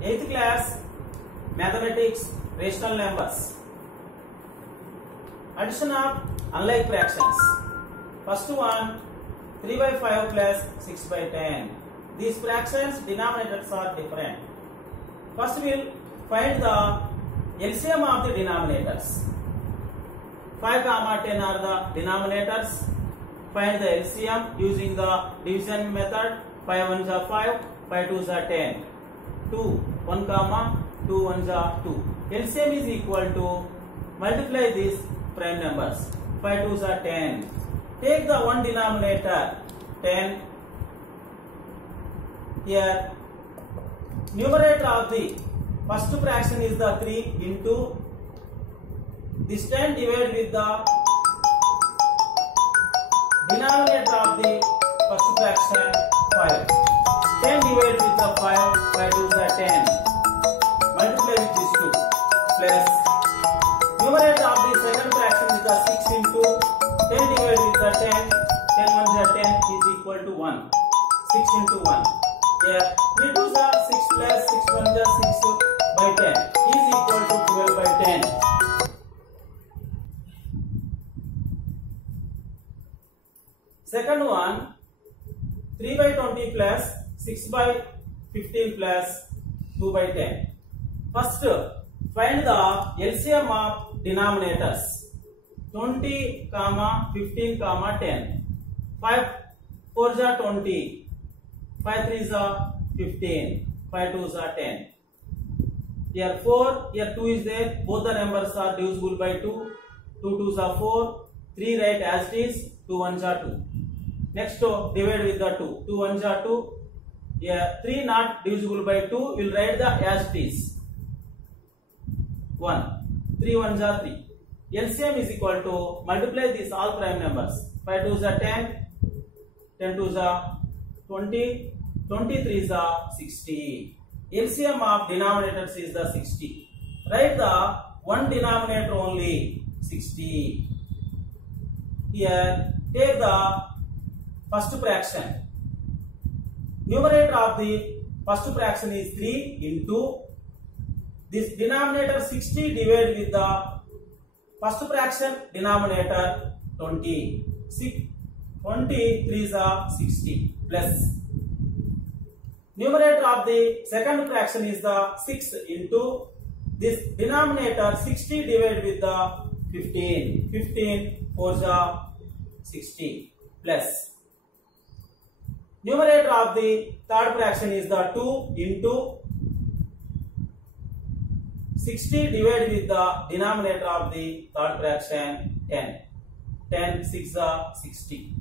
8th class Mathematics Rational Numbers. Addition of unlike fractions. First one 3 by 5 plus 6 by 10. These fractions denominators are different. First we will find the LCM of the denominators. 5, 10 are the denominators. Find the LCM using the division method. 5 ones are 5, 5 twos are 10. 2, 1 comma, 2 ones are 2. LCM is equal to multiply these prime numbers. 5 twos are 10. Take the one denominator 10. Here numerator of the first fraction is the 3 into this 10 divided with the denominator of the first fraction 5. 10 divided with the 5, 5 twos are 10. Multiply with this 2 plus numerator of the second fraction is the 6 into 10 divided with the 10. 10 ones are 10 is equal to 1. 6 into 1. Here 3 twos are 6 plus 6 ones are 6 by 10 is equal to 12 by 10. Second one 3 by 20 plus 6 by 15 plus 2 by 10. First find the LCM of denominators. 20, 15, 10. 5 4s are 20. 5 3s are 15. 5 2s are 10. Here 4, here 2 is there. Both the numbers are divisible by 2. 2 2s are 4. 3 write as it is. 2 1s are 2. Next divide with the 2. 2 1s are 2. Here 3 not divisible by 2. We'll write the as it is. 1. 3 1s are 3. LCM is equal to multiply these all prime numbers. 5 2s are 10. 10 2s are 20. 23s are 60. LCM of denominators is the 60. Write the one denominator only 60. Here take the first fraction. Numerator of the first fraction is 3 into this denominator 60 divided with the first fraction denominator 20. 23 is 60 plus numerator of the second fraction is the 6 into this denominator 60 divided with the 15. 15 4s are 60 plus numerator of the third fraction is the 2 into 60 divided with the denominator of the third fraction 10. 10 6 are 60.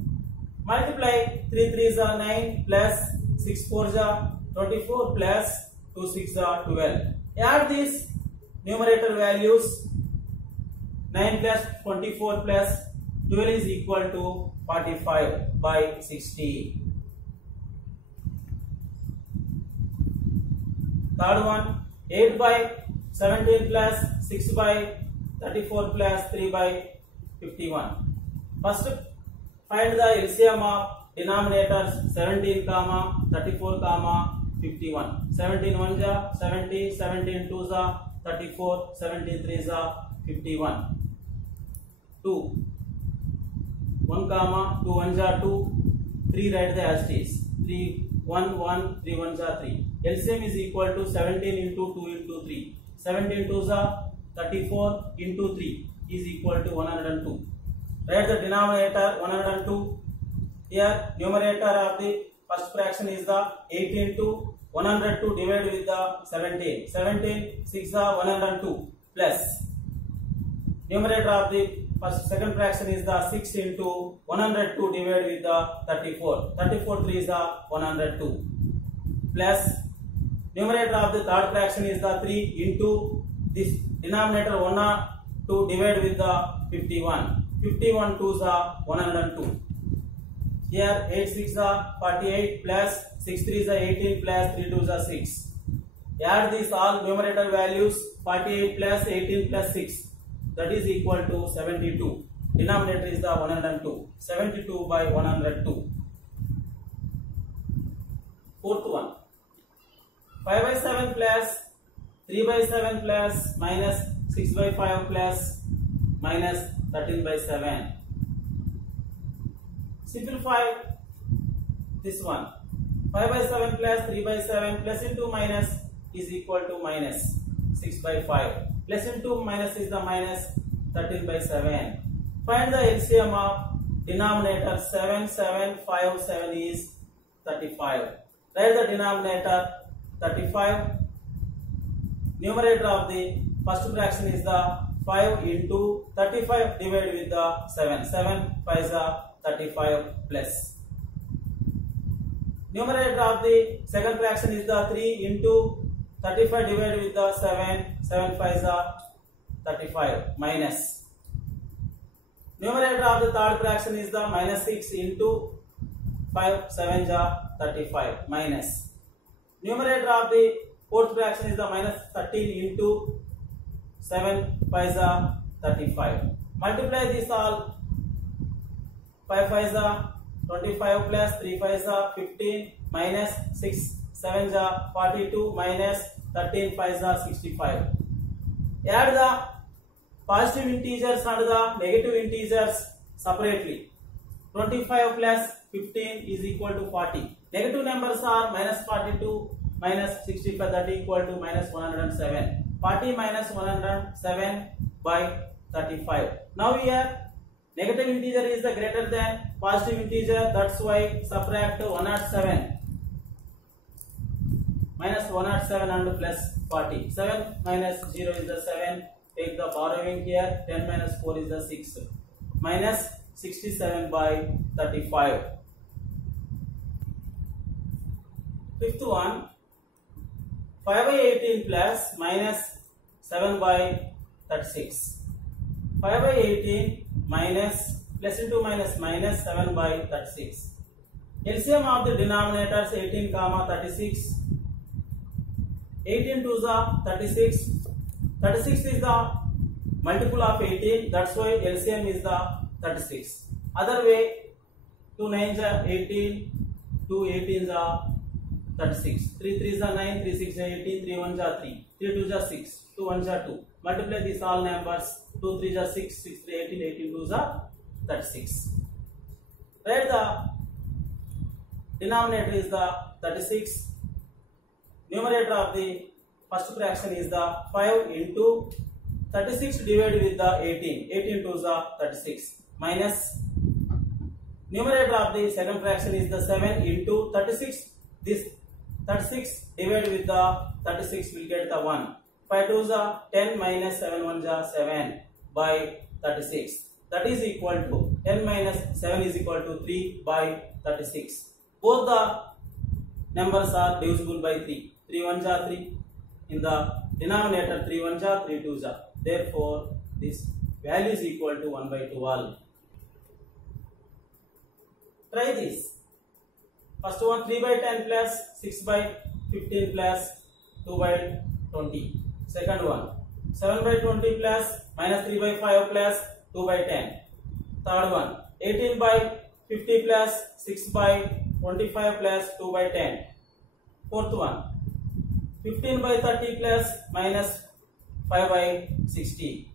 Multiply 3 3s are 9 plus 6 4s are 24 plus 2 6 are 12. Add these numerator values. 9 plus 24 plus 12 is equal to 45 by 60. Third one 8 by 17 plus 6 by 34 plus 3 by 51. First find the LCM of denominators 17, 34, 51. 17 1s are 70, 17 2s are 34, 17 3s are 51. 2 1, 2 1s are 2. 3 write the as it is. 3 1 1 3 1s are 3. LCM is equal to 17 into 2 into 3. 17 2s are 34 into 3 is equal to 102. Write the denominator 102. Here numerator of the first fraction is the 18 to 102 divided with the 17. 17 6 are 102 plus numerator of the second fraction is the 6 into 102 divided with the 34. 34 3s are 102 plus numerator of the third fraction is the 3 into this denominator 102 divided with the 51. 51 2s are 102. Here 8 6 are 48 plus 6 3s are 18 plus 3 2s are 6. Add these all numerator values. 48 plus 18 plus 6, that is equal to 72. Denominator is the 102. 72 by 102. Fourth one 5 by 7 plus 3 by 7 plus minus 6 by 5 plus minus 13 by 7. Simplify this one. 5 by 7 plus 3 by 7 plus into minus is equal to minus 6 by 5. Plus into minus is the minus 13 by 7. Find the LCM of denominator 7, 7, 5, 7 is 35. Write the denominator 35. Numerator of the first fraction is the 5 into 35 divided with the 7. 7 5 is 35 plus. Numerator of the second fraction is the 3 into 35 divided with the 7. 7 5 is 35 minus. Numerator of the third fraction is the minus 6 into 5 7 is 35 minus. Numerator of the fourth fraction is the minus 13 into 7 5 is 35. Multiply this all. 5 5 is 25 plus 3 5 is 15 minus 6 7 is 42 minus 13 5 is 65. Add the positive integers and the negative integers separately. 25 plus 15 is equal to 40. Negative numbers are minus 42 minus 65, that is equal to minus 107. 40 minus 107 by 35. Now here negative integer is the greater than positive integer, that's why subtract 107. Minus 107 and plus 40. 7 minus 0 is the 7. Take the borrowing here. 10 minus 4 is the 6. Minus 67 by 35. Fifth one. 5 by 18 plus minus 7 by 36. 5 by 18 minus plus into minus minus 7 by 36. LCM of the denominators 18 comma 36. 18 to the 36. 36 is the multiple of 18. That's why LCM is the 36. Other way, 2 9 is 18. 2 18 is 36. 3 3 is 9. 3 6 is 18. 3 1 is 3. 3 2 is 6. 2 1 is 2. Multiply these all numbers. 2 3 is 6. 6 3 18. 18 2 is 36. Write the denominator is the 36. Numerator of the first fraction is the 5 into 36 divided with the 18. 18 to the 36 minus. Numerator of the second fraction is the 7 into 36. This 36 divided with the 36 will get the 1. 5 to the 10 minus 7 1 is 7 by 36. That is equal to 10 minus 7 is equal to 3 by 36. Both the numbers are divisible by 3. 3 1s are 3. In the denominator 3 1s are 3 2s are. Therefore, this value is equal to 1 by 12. Try this. First one 3 by 10 plus 6 by 15 plus 2 by 20. Second one 7 by 20 plus minus 3 by 5 plus 2 by 10. Third one 18 by 50 plus 6 by 25 plus 2 by 10. Fourth one 15 by 30 plus minus 5 by 60.